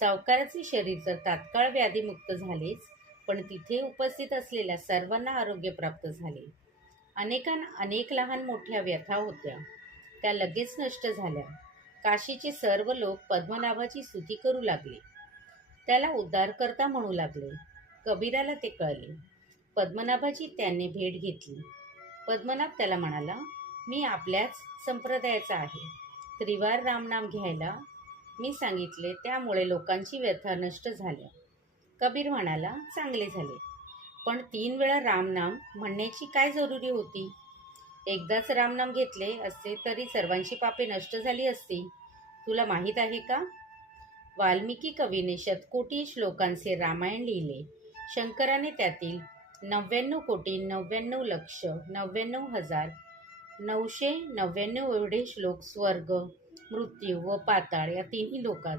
सावकाराचे शरीर तर तात्काळ व्याधीमुक्त झालेच, पण तिथे उपस्थित असलेल्या सर्वांना आरोग्य प्राप्त झाले. अनेकांना अनेक लहान मोठ्या व्यथा होत्या, त्या लगेच नष्ट झाल्या. काशीचे सर्व लोक पद्मनाभाची स्तुती करू लागले, त्याला उद्धारकर्ता म्हणू लागले. कबीराला ते कळले. पद्मनाभाची त्याने भेट घेतली. पद्मनाभ त्याला म्हणाला, मी आपल्याच संप्रदायाचा आहे. त्रिवार रामनाम घ्यायला मी सांगितले, त्यामुळे लोकांची व्यथा नष्ट झाल्या. कबीर म्हणाला, चांगले झाले, पण 3 वेळा रामनाम म्हणण्याची काय जरुरी होती? एकदाच रामनाम घेतले असते तरी सर्वांची पापे नष्ट झाली असती. तुला माहीत आहे का, वाल्मिकी कवीने शतकोटी श्लोकांचे रामायण लिहिले. शंकराने त्यातील 99,99,99,999 एवढे श्लोक स्वर्ग, मृत्यू व पाताळ या तिन्ही लोकात